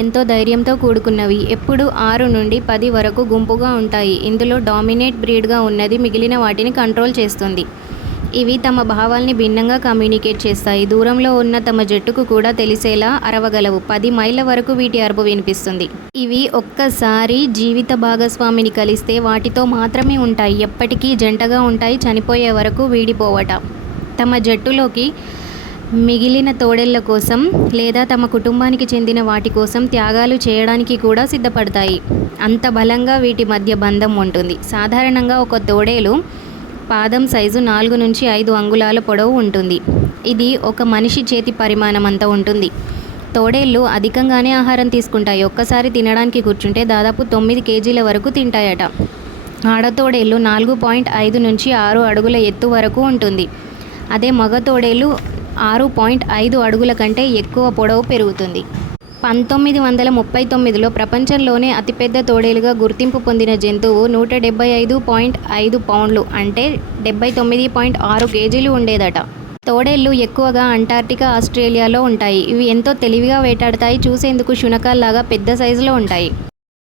ఎంతో ధైర్యంతో కూడుకున్నవి. ఎప్పుడూ 6 నుండి 10 వరకు గుంపుగా ఉంటాయి. ఇందులో డామినేట్ బ్రీడ్గా ఉన్నది మిగిలిన వాటిని కంట్రోల్ చేస్తుంది. ఇవి తమ భావాల్ని భిన్నంగా కమ్యూనికేట్ చేస్తాయి. దూరంలో ఉన్న తమ జట్టుకు కూడా తెలిసేలా అరవగలవు. 10 మైళ్ళ వరకు వీటి అరుపు వినిపిస్తుంది. ఇవి ఒక్కసారి జీవిత భాగస్వామిని కలిస్తే వాటితో మాత్రమే ఉంటాయి. ఎప్పటికీ జంటగా ఉంటాయి. చనిపోయే వరకు వీడిపోవట. తమ జట్టులోకి మిగిలిన తోడేళ్ల కోసం లేదా తమ కుటుంబానికి చెందిన వాటి కోసం త్యాగాలు చేయడానికి కూడా సిద్ధపడతాయి. అంత బలంగా వీటి మధ్య బంధం ఉంటుంది. సాధారణంగా ఒక తోడేలు పాదం సైజు 4 నుంచి 5 అంగుళాల పొడవు ఉంటుంది. ఇది ఒక మనిషి చేతి పరిమాణం అంత ఉంటుంది. తోడేళ్ళు అధికంగానే ఆహారం తీసుకుంటాయి. ఒక్కసారి తినడానికి కూర్చుంటే దాదాపు 9 కేజీల వరకు తింటాయట. ఆడతోడేళ్ళు 4.5 నుంచి 6 అడుగుల ఎత్తు వరకు ఉంటుంది. అదే మగ తోడేళ్ళు 6.5 అడుగుల కంటే ఎక్కువ పొడవు పెరుగుతుంది. 1939లో ప్రపంచంలోనే అతిపెద్ద తోడేలుగా గుర్తింపు పొందిన జంతువు 175.5 పౌండ్లు అంటే 79.6 కేజీలు ఉండేదట. తోడేళ్ళు ఎక్కువగా అంటార్క్టికా, ఆస్ట్రేలియాలో ఉంటాయి. ఇవి ఎంతో తెలివిగా వేటాడతాయి. చూసేందుకు శునకాల్లాగా పెద్ద సైజులో ఉంటాయి.